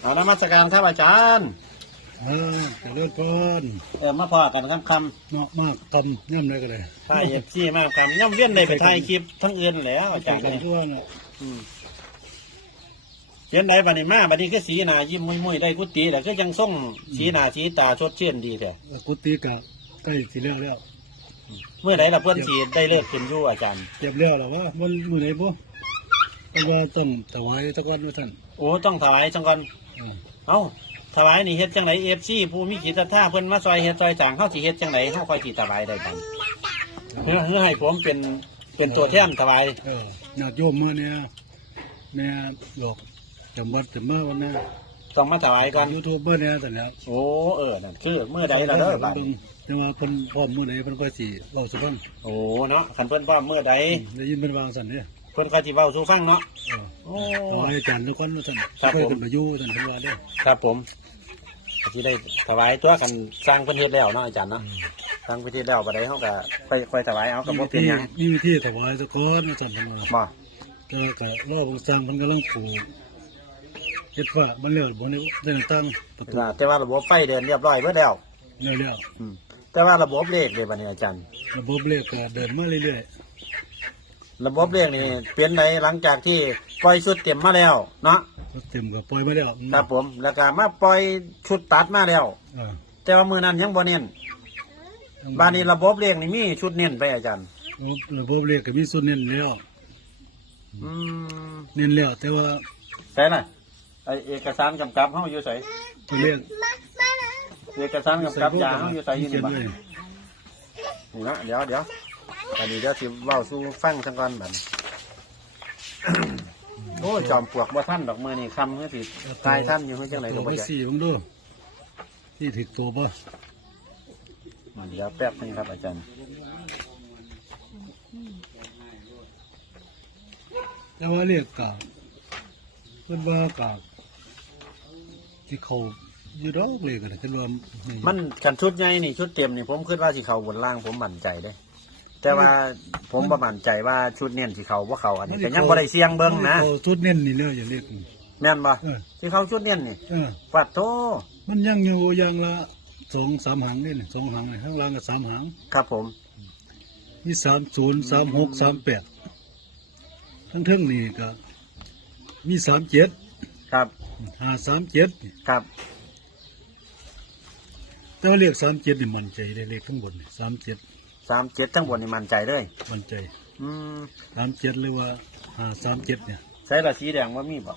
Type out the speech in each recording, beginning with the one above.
เอานมัสการครับอาจารย์เออเจะเลิศพรเออมาพอกันคำคเนาะมากกำย่ำได้ก็เลยำถ่ายเอฟซีมากคำย่ำเวียนได้ไปถ่ายคลิปทั้งอื่นแล้วอาจารย์กันเนี่ยทั่วน่ะอืมเห็นไหนบัดนี้มาบัดนี้คือสีหนายิ้มมุ้ยๆได้กุฏิแต่ก็ยังส่งสีหนาสีตาชดเชื่นดีแท้กุฏิกะใกล้สิแล้วแล้วเมื่อไหร่ละเพื่อนสีได้เลิกขึ้นอยู่อาจารย์เจ็บแล้วหรอวะมันมือไหนบ่แต่ว่าต้องถวายตะกอนด้วยท่านโอ้ต้องถวายจังก่อน เออเอ้าถวายนี่เฮ็ดจังไหนเอฟซีผู้มีจิตศรัทธาเพิ่นมาซอยเฮ็ดซอยจางเข้าสิเฮ็ดจังไหนเข้าคอยสิถวายได้บัดเพื่อเพื่อให้ผมเป็นเป็นตัวแทนถวายเออญาติโยมมื่อเนี่ยแม่หลอกจำบัดจำเมื่อวันน่ะต้องมาถวายกันยูทูบเบอร์เนี่ยแต่แล้วโอ้เออนั่นคือเมื่อใดละเด้อบัดแต่ว่าเพิ่นพร้อมมื้อใดเพิ่นก็สิเว้าสู่ฟังโอ้เนาะคันเพิ่นว่าเมื่อใดได้ยินเพิ่นวางสั่นเด้อเพิ่นก็สิเว้าสู่ฟังเนาะ เออโอ้ถวายอาจารย์ตะกอนด้วยท่านครับผมเพิ่นมาอยู่ท่านเพิ่นว่าเด้อครับผมก็สิได้ถวายตัวกันสร้างเพิ่นเฮ็ดแล้วเนาะอาจารย์เนาะสร้างพิธีแล้วบัดใดเฮาก็ค่อยค่อยถวายเอาก็บ่เป็นหยังมีวิธีถวายตะกอนอาจารย์เพิ่นว่าบ่แต่ก็รอบางสร้างมันกำลังปลูกเฮ็ดว่ามันเลือดบนนี้ได้ตั้งประตูแต่ว่าระบบไฟเดินเรียบร้อยเบิดแล้วเรื่อยอืมแต่ว่าระบบเลขเลยบัดนี้อาจารย์ๆระบบเลขก็เดินมาเรื่อย ระบบเลขนี่เปลี่ยนในหลังจากที่ปล่อยชุดเต็มมาแล้ว เนาะๆก็เต็มก็ปล่อยมาแล้วครับผม แล้วก็มาปล่อยชุดตัดมาแล้วอ่าแต่ว่ามือนั้นยังบ่เน้นบานนี้ระบบเลขนี่มีชุดเน้นไปอาจารย์ระบบเลขก็มีส่วนเน้นแล้วอืมเน้นแล้วแต่ว่าใช่น่ะไอเอกสารกำกับเฮาอยู่ไสตัวเลขเอกสารกำกับยาเฮาอยู่ไสอยู่เขีนี่ยนบ่ไว้นี่นะเดี๋ยวเดี๋ยว อันนี้เดี๋ยวสิเว้าสู่ฟังจังก่อนบัดนี้ โอ้ยจอมปลวกบ่ทันดอกมือนี่คำคือสิตายท่านอยู่เฮ็ดจังได๋ตัก็วบ่ไปจักสี่ผมดูนี่ถึกตัวบ่เดี๋ยวแป๊บนึงครับอาจารย์ แต่ว่าเลขก็เพิ่นว่าก็ที่เขาอยู่ดอกเลขก็ได้กันว่ามันกันชุดใหญ่นี่ชุดเต็มนี่ผมคิดว่าสิเข้าบนล่างผมมั่นใจเด้ แต่ว่าผมบ่มั่นใจว่าชุดเน้นสิเข้าบ่เข้าอันนี้แต่ยังบ่ได้เสี่ยงเบิ่งนะเขาทุดเน้นนี่เลยอย่าเลขแม่นบ่เออสิเข้าชุดเน้นนี่เออ ปัดโตมันยังอยู่อย่างละสองสามหางนี่นี่สองหางนี่ข้างล่างก็สามหางครับผมมีสามศูนย์สามหกสามแปดทั้งเทิงนี่ก็มีสามเจ็ดครับห้าสามเจ็ดครับแต่ว่าเลขสามเจ็ดนี่มันใจเลยเลขข้างบนสามเจ็ด 37ทั้งบนนี่มั่นใจเลย มันใจอืมสามเจ็ดหรือว่าห้าสามเจ็ดเนี่ยใส่ละสีแดงบ่มีบ่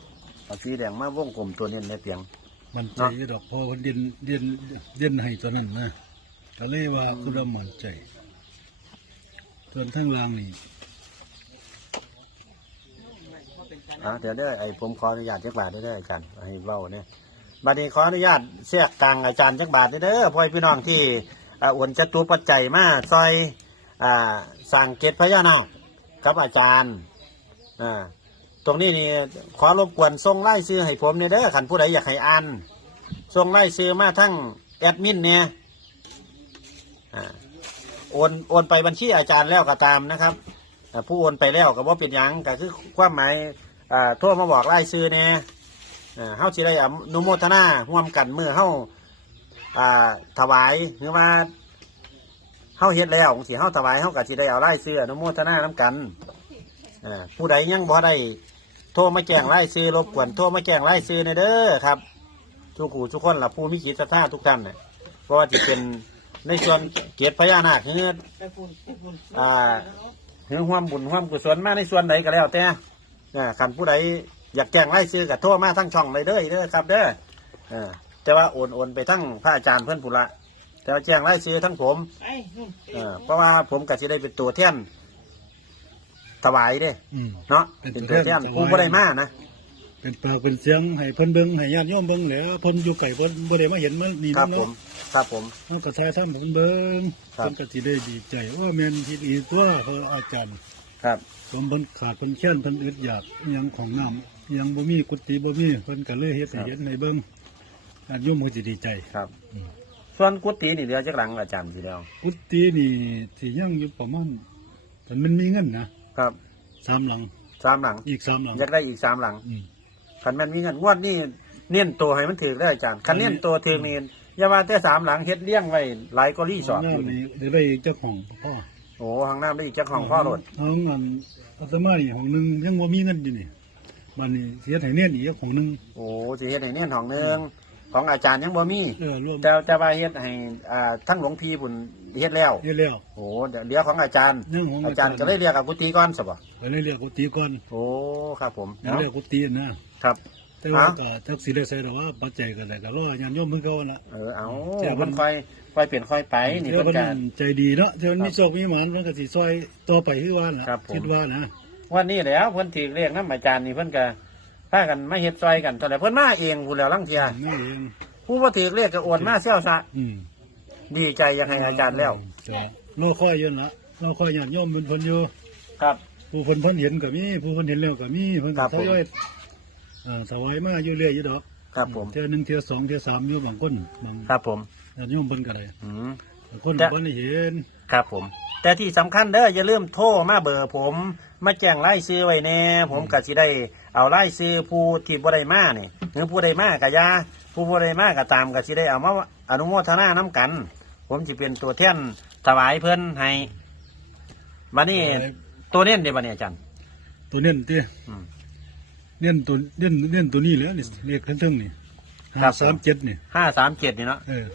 เอาสีแดงมาวงกลมตัวเน้นในเปียง มันใจอยู่ดอกเพอมันเด่นเด่นเด่นให้ตัวนั้นนะก็เลยว่าคือเรามันใจส่วนทั้งล่างนี่อะเดี๋ยวเด้อไอ้ผมขออนุญาตจักบาทได้เด้ออาจารย์ให้เว้าเนี่ยบัดนี้ขออนุญาตแทรกกลางอาจารย์จักบาทได้เด้อพ่อพี่น้องที่ อ่าโอนจตุปัจจัยมาซอยอ่าสั่งเกตพญานาคกับอาจารย์อ่าตรงนี้นี่ขอรบกวนส่งไล่ซื้อให้ผมเนี่ยเด้อขันผู้ใดอยากให้อ่านส่งไล่ซื้อมาทั้งแอดมินเนี่ยอ่าโอนโอนไปบัญชีอาจารย์แล้วก็ตามนะครับผู้โอนไปแล้วก็บ่เป็นยังก็คือความหมายอ่าโทรมาบอกไล่ซื้อเนี่ยอ่าเฮาสิได้อนุโมทนาร่วมกันเมื่อเฮา อ่าถวายหรือว่าเฮาเฮ็ดแล้วสิเฮาถวายเฮาก็สิได้เอาไล่ซื้ออนุโมทนานํกันอ่าผู้ใดยังบ่ได้โทรมาแจ้งไล่ซื้อรบกวนโทรมาแจ้งไล่ซื้อในเด้อครับทุกผู้ทุกคนล่ะผู้มีจิตศรัทธาทุกท่านน่ะเพราะว่าสิเป็นในส่วนเกียรติพญานาคคืออ่าหรือความบุญความกุศลมาในส่วนไหนก็แล้วแต่อ่าคันผู้ใดอยากแจ้งไล่ซื้อกับโทรมาทั้งช่องเลยเด้อเด้อครับ เด้ออ่า แต่ว่าโอนโอนไปทั้งพระอาจารย์เพื่อนปุระแต่ว่าแจ้งไล่ซื้อทั้งผมอ่าเพราะว่าผมก็จะได้เป็นตัวแทนถวายเด้อืม เนาะเป็เป็นนตัตัววแทแทนน ผู้บ่ได้มานะเป็นปากเป็นเสียงให้เพิ่นเบิ่งให้ญาติโยมเบิ่งแหล้วเพิ่นอยู่ไกลเพิ่นบ่ได้มาเห็นมันนี่ครับเนาะผมครับผม เฮาก็ถ่ายทำให้เพิ่นเบิ่งครับ เพิ่นก็สิได้ดีใจว่าแม่นที่ดีตัวเพิ่นอาจารย์ครับ ผมเพิ่นขาดเพิ่นแค้นเพิ่นอึดอยากอิหยังของน้ำอิหยังบ่มีกุฏิบ่มีเพิ่นก็เลยเฮ็ดให้เห็นให้เบิ่ง ญาติโยมก็สิดีใจครับส่วนกุฏินี่เหลือจักหลังอาจารย์ทีเดียวกุฏินี่สิยังอยู่ประมาณเพิ่นมันมีเงินนะครับสามหลัง สามหลังอีกสามหลังอยากได้อีกสามหลังอืม คันแม่นมีเงินงวดนี่เน้นตัวให้มันถือได้ออาจารย์คันเน้นตัวถือนี่อย่าว่าแต่สามหลังเฮ็ดเลี้ยงไว้หลายก็รีสอร์ทน้ำนี่เดี๋ยวได้เจ้าของพ่อโอ้ห้องน้ำได้อีกจักห้องพ่อรถห้องอันอาตมานี่ห้องหนึงยังบ่มีเงินอยู่นี่มันนี่เสียให้เนียนอีกห้องหนึงโอ้สิเฮ็ดให้เน้นห้องหนึง ของอาจารย์ยังบ่มีเออรวมแต่แต่ว่าเฮ็ดให้อ่าทั้งหลวงพี่พุ่นเฮ็ดแล้วเฮ็ดแล้วโอ้เดี๋ยวเดี๋ยวของอาจารย์ยังของอาจารย์ก็เลยเรียกเอากุฏิก่อนซะบ่ไปเลยเรียกกุฏิก่อนโอ้ครับผมแล้วเรียกกุฏินะครับแต่ว่าก็ทักสิได้ใส่ดอกว่าปัจจัยก็ได้ก็รอญาติโยมเพิ่นเก่าน่ะเออเอาเจ้าเพิ่เพิ่นนค่อยค่อยเปลี่ยนค่อยไปนี่เดี๋ยวเพิ่นเพิ่ก็นใจดีเนาะเดี๋ยวมีโชคมีหมานมันก็สิซอยต่อไปคือว่าน่ะครับผมคิดว่านะวันนี้แหล้วเพิ่นถือเรียกนำอาจารย์นี่เพิ่นก็ พากันมาเฮ็ดซอยกันเท่าไหร่เพิ่นมาเองพู้นแล้วลังเทียไม่เองผู้บ่ถือเรียกก็โอนมาเซี่ยวซะอืมดีใจอยังให้อาจารย์แล้วแต่รอคอยอยู่ละรอคอยญาติโยมเพิ่นเพิ่นอยู่ ครับ ผู้เพิ่นเพิ่นเห็นก็มีผู้เพิ่นเห็นแล้วก็มีเพิ่นครัก็บผมทยอยอ่าถวายมาอยู่เรื่อยอยู่ดอกครับผมเทื่อหนึงเทื่อสองเทื่อสามอยู่บางคนบางครับผม ญาติโยมเพิ่นก็ได้อืม บางคนแต่ก็บ่ได้เห็นครับผม แต่ที่สำคัญเด้ออย่าลืมโทรมาเบอร์ผม มาแจ้งรายชื่อไว้แน่ผมก็สิได้ เอารายชื่อผู้ที่บ่ได้มานี่หรือผู้ใดมาก็อย่าผู้บ่ได้มาก็ตามก็สิได้เอามาอนุโมทนานํกัน ผมสิเป็นตัวแทนถวายเพิ่นให้บัดนี้ตัวเน้นเด้บัดนี้อาจารย์ตัวเน้นติอืมเน้นตัวเน้นเน้นตัวนี้แหล้วนี่เลขทั้งๆนี่ครับ537นี่537นี่เนาะเออ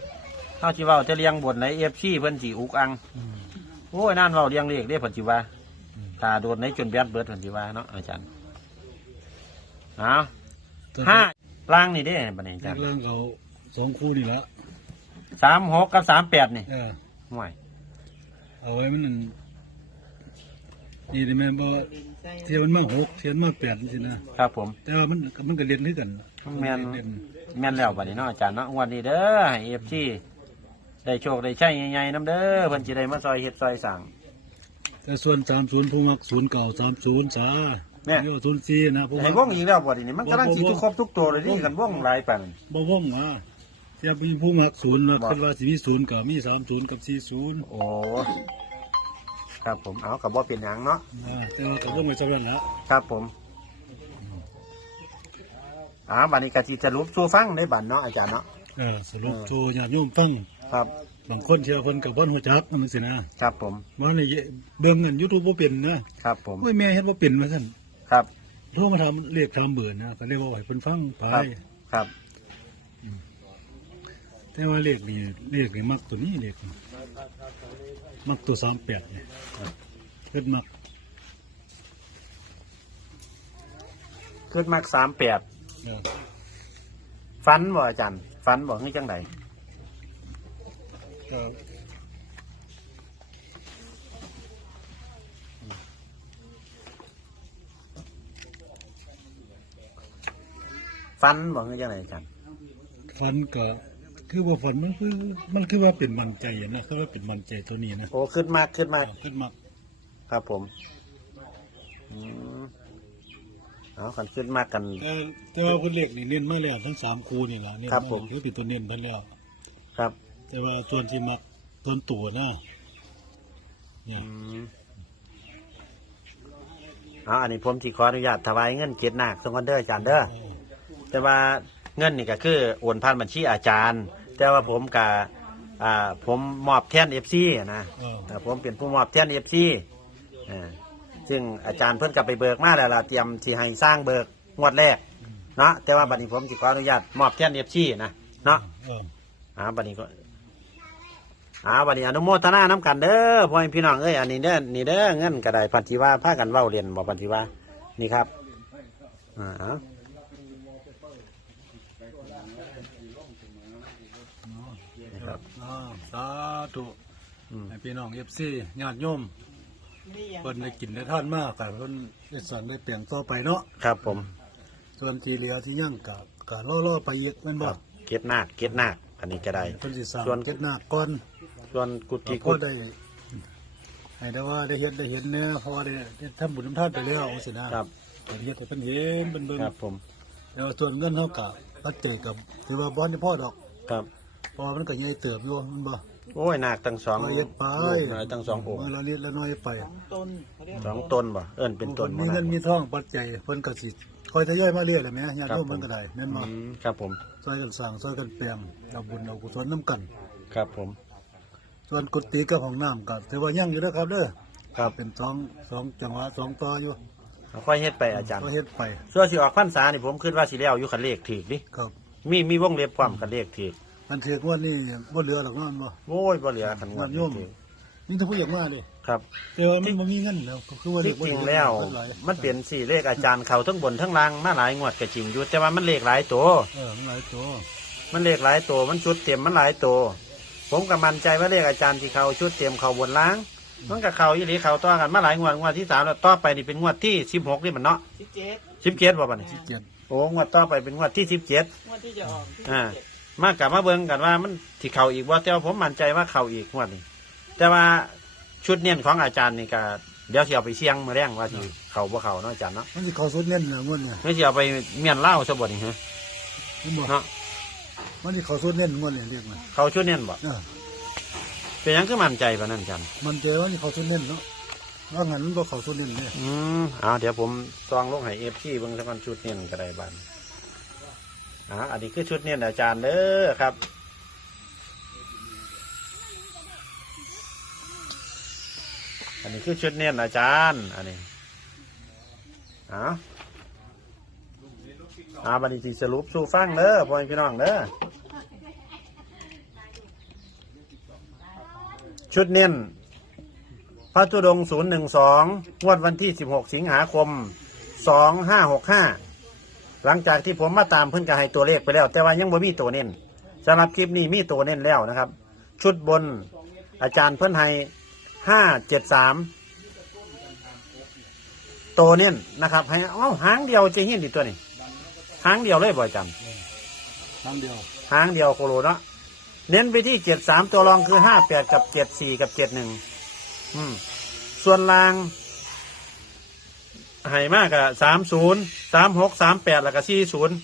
เฮาสิเว้าจะเลี้ยงบนใน FC เพิ่นสิอุกอังอืมโอ้ยนั่นเว้าเลี้ยงเลขเด้เพิ่นสิว่าถ้าโดนในจนแบดเบิดเพิ่นสิว่าเนาะอาจารย์เอาแต่ห้าล่างนี่เด้บัดนี้อาเลจารขย์ล่างเขาสองคู่นี่ละสามหกกับสามแปดนี่เออห่วยเอาไว้มันนั่นนี่ได้แม่นบ่เที่ยวมันมาหกเที่ยวมันมาแปดสินะครับผม แต่ว่ามันมันก็เรียนคือกันแม่นเรียนแม่นแล้วบัดนี้เนาะอาจารย์เนาะงวันนี้เด้อให้ FC ได้โชคได้ใช้ใหญ่ๆนํเด้อเพิ่นสิได้มาซอยเฮ็ดซอยสั่งแต่ส่วน30ผู้มัก0เก่า30ซาเนี่ย เรียกว่า04นะผู้ให้มักวงอีกแล้วบัดนี้มันกำลังสิทุกครบทุกตัวเลยนี่กันวงหลายปานนั้นบ่วงอะเทียบมีผู้มัก0นะบ่คิดว่าสิมี0ก็มี30กับ40โอ้ครับผมเอากับบ่เป็นหยังเนาะอ่าแต่ว่าก็วงไว้ซะแล้วละครับผมอ่าบัดนี้ก็สิสรุปสู่ฟังได้บัดเนาะอาจารย์เนาะเออสรุปสู่ญาติโยมฟังครับบางคนเชื่อเพิ่นก็บ่รู้จักนั่นสินะครับผมบ่ได้เบิ่งกัน YouTube บ่เป็นนะครับผมโอ้ยแม่เฮ็ดบ่เป็นว่าซั่น ครับ โทรมาทำเรียกทำเบื่อนะก็เรียกว่าให้เพิ่นฟังไปครับ ครับ แต่ว่าเลขนี่เลขนี่มักตัวนี้เลขนี่มักตัว38นี่เพิ่นมักขึ้นมากสามแปดเออฟันบ่อาจารย์ฟันบ่นี่จังไดก็ ฟันบ่นี่จังไดอาจารย์ฝันก็คือว่าฝันมันคือมันคือว่าเป็นมันใจอะนะคือว่าเป็นมันใจตัวนี้นะโอ้ขึ้นมากขึ้นมากเพิ่นมักครับผมอืมเอากันขึ้นมากกัน แต่แต่ว่าเพิ่นเลขนี่เน้นมาแล้วทั้งสามคู่นี่ล่ะเน้นครับผม คือเป็นตัวเน้นเพิ่นแล้ว ครับแต่ว่าส่วนที่มักต้นตัวนะเนี่อืยมเอาอันนี้ผมที่ขออนุญาตถวายเงินเจ็ดนาคสงกันเด้ออาจารย์เด้อ เออ แต่ว่าเงินนี่ก็คือโอนผ่านบัญชีอาจารย์ แต่ว่าผมกับอ่าผมมอบแทนเอฟซีนะเอออ่าผมเป็นผู้มอบแทนเอฟซีซึ่งอาจารย์เพิ่นกลับไปเบิกมาแล้วล่ะเตรียมที่ให้สร้างเบิกงวดแรกเนาะแต่ว่าบัดนี้ผมจะขออนุญาตมอบแทนเอฟซีนะเนาะ เอออ่าบัดนี้ก็อ่าบัดนี้อนุโมทนาน้ำกันเด้อพ่อแม่พี่น้องเอ้ยอันนี้เด้อนี่เด้อเงินกระไดพันธิว่าพากันเว้าเรียนบอกพันธิว่านี่ครับอ่าเอา ครับ อ่า สาธุอืมให้พี่น้อง FC ญาติโยมเพิ่นได้กินได้ทานมากกันเพิ่นได้สอนได้เปลี่ยนต่อไปเนาะครับผม ส่วนที่เหลือที่ยังก็ก็รอๆไปอีกแม่นบ่เก็ดนาคเก็ดนาคอันนี้ก็ได้ เพิ่นสิสร้างส่วนเจ็ดหน้าก่อนส่วนกุฏิก็กุฏ ได้ ให้ได้ว่าได้เฮ็ดได้เห็นเนื้อเพราะว่าได้ได้ทำบุญทำทานไปแล้วสินะครับ ได้เฮ็ดให้เพิ่นเห็นเพิ่นเบิ่งครับผม แล้วส่วนเงินเฮาก็ปัจจัยกับถือว่าบ่ได้พอดอก ครับเพราะว่ามันก็ใหญ่เติบอยู่มันบ่โอ้ยนาคทั้งสองละเอียดไปลูกน้อยทั้งสององค์เละเอียดละน้อยไปสองตนบ่เอิ้นเป็นตนมีบ่เงิได้นมีทองปัจจัยเพิ่นก็สิคอยทยอยมาเรื่อยเลยแหม่ญาติครับโยมมันก็ได้แม่นบ่อืมครับผมซอยกันสร้างซอยกันแปลงเอาบุญเอากุศลนํกัน ครับผม ส่วนกุฏิกับห้องน้ำก็ถือว่ายังอยู่นะครับเด้อครับเป็นสองสองจังหวะสองต่ออยู่ค่อยเฮ็ดไปอาจารย์ก็เฮ็ดไปส่วนสิออกพรรษานี่ผมคิดว่าสิแล้วอยู่คันเลขถูกดิครับมีมีวงเล็บความคันเลขถูก มันถือกงวดนี้บ่เหลือหรอกเนาะมันบ่ โอ้ยบ่เหลือคันงวดโยมถูกนี่ถ้าผู้อยากมาเด้ครับ แต่ว่ามันบ่มีเงินแล้วก็คือว่าเด็ที่กบ่จริงได้แล้วหายมันเปลี่ยนสี่เลขอาจารย์เขาทั้งบนทั้งล่างมาหลายงวดก็จริงอยู่แต่ว่ามันเลขหลายตัว เออมันหลายตัวมันเลขหลายตัวมันชุดเต็มมันหลายตัวผมก็มั่นใจว่าเลขอาจารย์ที่เขาชุดเต็มเขาบนล่าง มันกับเขาอีหลีเขาต่อกันมาหลายงวดงวดที่สามแล้วต่อไปนี่เป็นงวดที่สิบหกนี่มันเนาะสิบเจ็ดสิบเจ็ดบ่บัดนี้เกียรติโอ้งวดต่อไปเป็นงวดที่สิบเจ็ด งวดที่จะออกที่อ่า สิบเจ็ด มากกับมาเบิ่งกันว่ามันที่เขาอีกว่าแต่ว่าผมมั่นใจว่าเขาอีกงวดนี้ แต่ว่าชุดเน้นของอาจารย์นี่ก็เดี๋ยวสิเอาไปเสี่ยงมาแรงว่าที่เขาบ่เขาเนาะอาจารย์เนาะมันสิเข้าสุดเน้นน่ะงวดเนี่ยไม่สิเอาไปเมียนเล่าวซะบ่นี่ฮะมันบ่เนาะมันสิเข้าสุดเน้นงวดเนี่ยเรียกมันเขาชุดเน้นบ่เออเป็นหยังคือมั่นใจปานนั้นอาจารย์มันเจอว่านี่เข้าสุดเน้นเนาะว่างั้นมันบ่เข้าสุดเน้นเนี่ย อืมเอาเดี๋ยวผมซองลงให้เอฟซีเบิ่งสักวันชุดเน้นก็ได้บ้าน อ่าอันนี้คือชุดเน้นอาจารย์เด้อครับ อันนี้คือชุดเน้นอาจารย์ อันนี้เอาอาบันนี้สิสรุปสู่ฟังเด้อพ่อพี่น้องเด้อชุดเน้นพระตุดงศูนย์หนึ่งสองงวดวันที่สิบหกสิงหาคมสองห้าหกห้า หลังจากที่ผมมาตามเพิ่นก็ให้ตัวเลขไปแล้ว แต่ว่ายังบ่มีตัวเน้นสำหรับคลิปนี้มีตัวเน้นแล้วนะครับ ชุดบนอาจารย์เพิ่นให้ห้าเจ็ดสามตัวเน้นนะครับ ให้เอ้าหางเดียวจะเห็นดีตัวนี้หางเดียวเลยบ่อาจารย์ทางเดียวหางเดียวโคโลเนาะเน้นไปที่เจ็ดสามตัวรองคือห้าแปดกับเจ็ดสี่กับเจ็ดหนึ่งส่วนล่างให้มากกับสามศูนย์ สามหกสามแปดแล้วก็สี่ศูนย์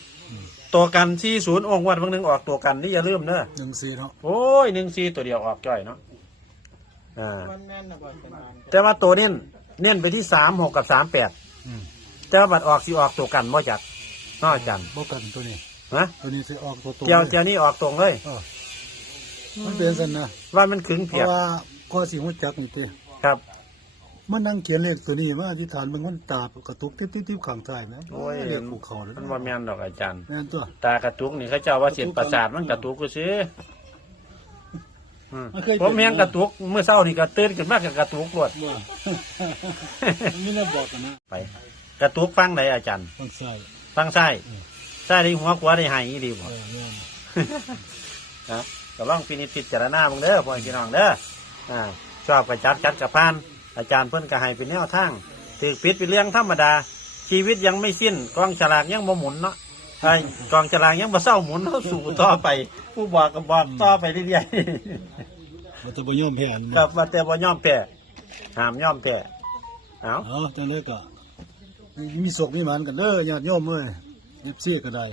ตัวกันสี่ศูนย์องค์วันบางหนึ่งออกตัวกันนี่อย่าลืมเนอะ14เนาะโอ้ยหนึ่งสี่ตัวเดียวออกจ้อยเนาะอ่ามันแม่นนะบอลเป็นมันแต่ว่าตัวเน้นเน้นไปที่สามหกกับสามแปดอืมแต่ว่าบัดออกสิออกตัวกันบ่จัดเนอกจันบ่กันตัวนี้นะตัวนี้สิออกตัวตรงเจียวลเจียวนี่ออกตรงเลยเออมันเป็นซั่นนะว่ามันขึงเพเพียราะกว่าก็สิฮู้จักนี่ติครับ มันนั่งเขียนเลขตัวนี้มาอธิษฐานเบิ่งมันตากระตุกติ๊บๆๆข้างซ้ายนะโอ้ยเลขภูเขาเลยมันว่าแม่นดอกอาจารย์ แม่นตัวตากระตุกนี่เขาเจ้าว่าเสียนประสาทมันกระตุกกูซื้ออืมผมเห็นกระตุกเมื่อเช้านี่ก็ตื่นขึ้นมากกระตุกรวดว่า มันไม่ได้บอกกันนะไป กระตุกฟังไหนอาจารย์ข้างซ้ายฟังซ้ายอืมซ้ายได้หัวขวาได้หายดีบ่เออแม่นนะก็ลองพินิจพิจารณาเบิ่งเด้อพ่อพี่น้องเด้ออ่าชอบกระจัดจัดกระพาน อาจารย์เพิ่นก็ให้เป็นแนวทางถือปิดเป็นเรื่องธรรมดา ชีวิตยังไม่สิ้นกองฉลากยังบ่หมุนเนาะไอ้กองฉลากยังบ่เศร้าหมุนเขาสู่ต่อไป ผู้บอกก็บอกต่อไปเรื่อยๆมันจะบ่ยอมแพ้อันครับว่าแต่บ่ยอมแพ้ห้ามยอมแพ้เอาเอ๋อจังได๋ก็มีศกมีหมานกันเด้อญาติโยมเอ้ย14ก็ได้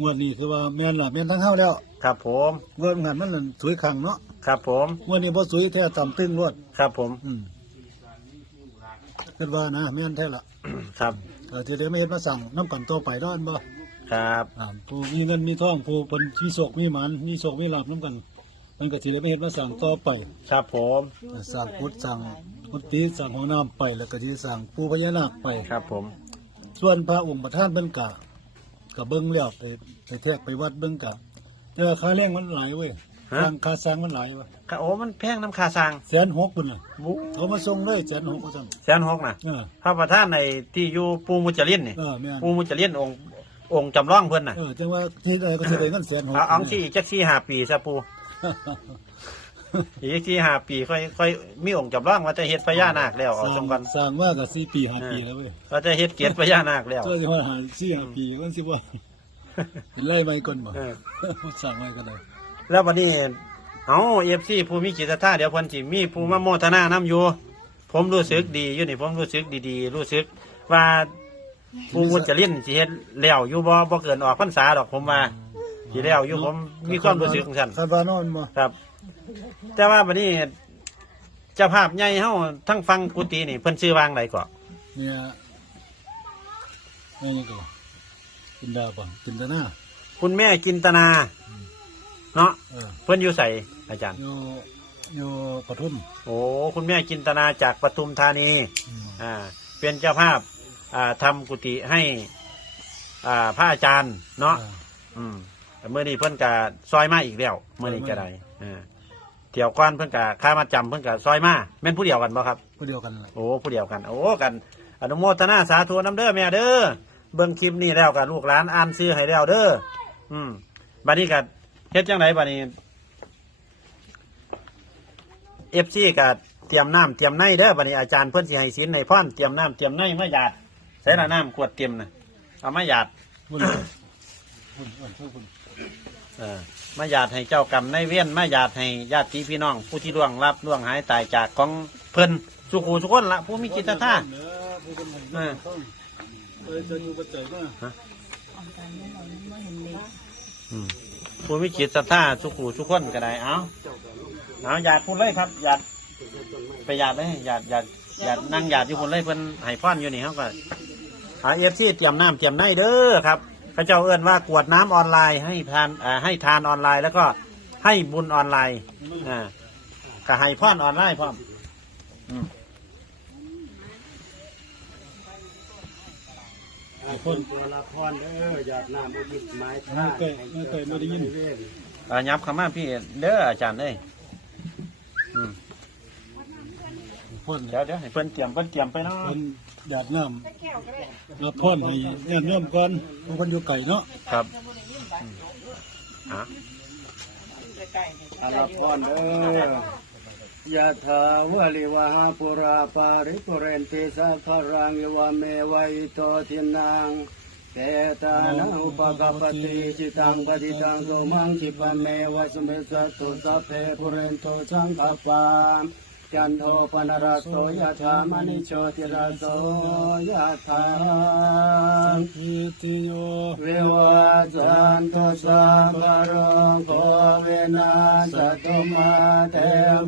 งวดนี้คือว่าแม่นล่ะแม่นทั้งเฮาแล้ว ครับผมงวดงานมันนั่นสวยคังเนาะครับผมงวดนี้บ่สวยแท้ต่ำตึงรวดครับผมอืมคิดว่านะแม่นแท้ละครับก็จะได้ไม่เฮ็ดมาสั่งน้ำกันต่อไปด้านบ่ครับอ่าผู้มีเงินมีทองผู้เพิ่นมีโศกมีหมันมีโศกมีลาภนํกัน มันก็สิได้ไม่เฮ็ดมาสั่งต่อไปครับผมสร้างพุทธสร้างพุทธิสร้างห้องน้ำไปแล้วก็สิสร้างปู่พญานาคไปครับผม ส่วนพระองค์ประธานเพิ่นก็ก็เบิ่งแล้วไปไปแทกไปวัดเบิ่งก็ แต่ว่าค่าแรงมันหลายเว้ยสร้างค่าสร้างมันหลายเว้ยก็โอ้มันแพงน้ำคาสร้างแสนหกพุ่นน่ะบูเขามาส่งเลยแสนหกว่าซั่นแสนหกนะเออพระประธานในที่อยู่ปูมุจลินนี่เออแม่นปูมุจลินองค์องค์จำลองเพิ่นน่ะเออจังว่าที่ใดก็สิได้เงินแสนหกเอาเอังที่อีกจักสี่ห้าปีซะปูอีกที่ห้าปีค่อยค่อยมีองค์จำลองว่าจะเฮ็ดพญานาคแล้วสเอาร้างจังกันสร้างมาก็4ปี5ปีแล้วเว้ยว่าจะเฮ็ดเกียรติพญานาคแล้วเจ้าสิว่าหา4 5ปีมันสิว่า เป็นไรใหม่ก่อนบ่เออสร้างไว้ก็ได้แล้ววันนี้เอาเอฟซีผู้มีจิตศรัทธาเดี๋ยวเพิ่นสิมีผู้มาโมทนาน้ำอยู่ ผมรู้สึกดีอยู่นี่ผมรู้สึกดีๆ รู้สึกว่าผู้มุจลินสิเฮ็ดแล้วอยู่บ่บ่เกินออกพรรษาดอกผมว่าสิแล้วอยู่ผมมีความรู้สึกของฉัน คาดว่านอนบ่ครับ แต่ว่าวันนี้เจ้าภาพใหญ่เฮาทั้งฟังกุฏินี่เพิ่นชื่อวางไหนก่อนเนี่ยอนี่ก็ กินดาบ่กินตะหน้าคุณแม่จินตนา เนาะเออเพื่อนอยู่ใส่อาจารย์ อยู่อยู่ปทุมโอ้คุณแม่จินตนาจากปทุมธานีอืมอ่าเป็นเจ้าภาพอ่าทำกุฏิให้อ่าพระอาจารย์เนาะอ่าอืมแต่เมื่อนี้เพิ่นกะซอยมาอีกแล้วเมื่อนี้ก็ได้อ่าเที่ยวก้อนเพิ่นกะค่ามาจำเพิ่นกะซอยมาแม่นผู้เดียวกันบ่ครับ ผู้เดียวกันล่ะโอ้ผู้เดียวกัน โอ้กัน อนุโมทนาสาธุน้ำเด้อแม่เด้อ เบิ่งคลิปนี้แล้วกับลูกหลานอ่านซื้อให้แล้วเด้ออืมบัดนี้ก็เฮ็ดจังไดบัดนี้เอฟซีก็เตรียมน้ำเตรียมในเด้อบัดนี้อาจารย์เพิ่อนสิให้ศีลให้พรเตรียมน้ำเตรียมในไมาหยาดใส่ละน้ำขวดเตรียมน่ะเอามาหยาดพุ่นพุ่นพุ่นพุ่นพุ่นเออมาหยาดให้เจ้ากรรมในายเวียนมาหยาดให้ญาติพี่น้อง ผู้ที่ล่วงลับล่วงหายตายจากของเพิ่นสุขูสุขคนละผู้มีจิตท่า เด้อผู้คนให้เออต้องเอ้ยจะอยู่ปัจจัยมาอืมผู้มีจิตศรัทธาสุขูสุขคนก็ได้เอาเอาหยาดพูดเลยครับหยาดไปหยาดเลยหยาดหยาดหยาดนั่งหยาดอยู่พูดเลยเพิ่นให้พรอยู่นี่เขาก็หาเอฟซีเตรียมน้ำเตรียมในเด้อครับพระเจ้าเอื้อนว่ากวดน้ำออนไลน์ให้ทานอ่าให้ทานออนไลน์แล้วก็ให้บุญออนไลน์อ่าก็ให้พรออนไลน์พร้อมอืม คนตัวละครเด้อหยาดน้ำอุทิศหมายไม่เคยไม่เคยไม่ได้ยินเว้นอ่ายับคำมาพี่เด้ออาจารย์เอ้ยอืมพ่นเดี๋ยวเดี๋ยวให้เพิ่นเตรียมเพิ่นเตรียมไปเนาะเป็นหยาดน้ำแล้วพ่นให้เนี่ยเนื่อมก่อนผู้คนอยู่ไก่เนาะครับอืมอะตัวละครเด้อ ยะถาวะลิวหาปุราปาริปุเรนติสักขรังยวเมวัยโตทินังเตตานาอุปกปปติจิตังปฏิตังโสมังคิปะเมวะสเมสตุสัพเพปุเรนโตสังกปปา จันโทปนรสโสยะธามณิโชติรสโสยะธาอิติโยวิวัจันตุสัพพะโรโควินาศตุมาเต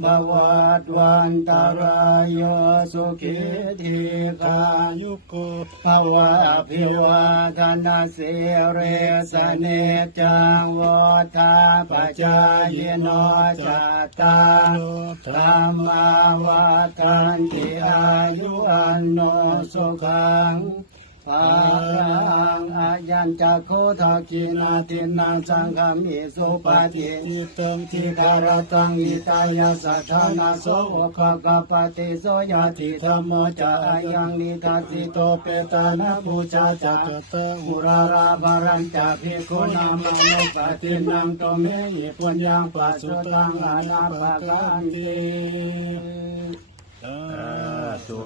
ภวัตวันตรายโยสุขิทีขายุยุโกภวะอภิวาทนาสิเรสเนจังวัฏาปจายโนจัตตาโลธรรมาวัฏันติอายุอันโนสุขัง ภาลังอายัญจักโคทากินาตินังสังฆมิสุปฏิอิตังทิการตังอิตายาสัทธานาโสโอคกปฏิโสยาติธรรมโมจะอายังนิทัสสิโตเปตานะปูชาจักกตาอุอุราราบารัญจาภิกขุนามานุสาตินังโตเมหิปุญญังปัสสุตังอานาปะกันติตาอ่าถู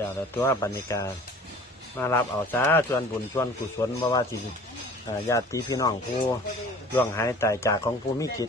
กเอาเดี๋ยวเราตัวบรรยากาศมารับเอาซาชวนบุญชวนกุศลบ่ว่าสิอ่าญาติพี่น้องผู้ล่วงหายตายจากของผู้มีจิต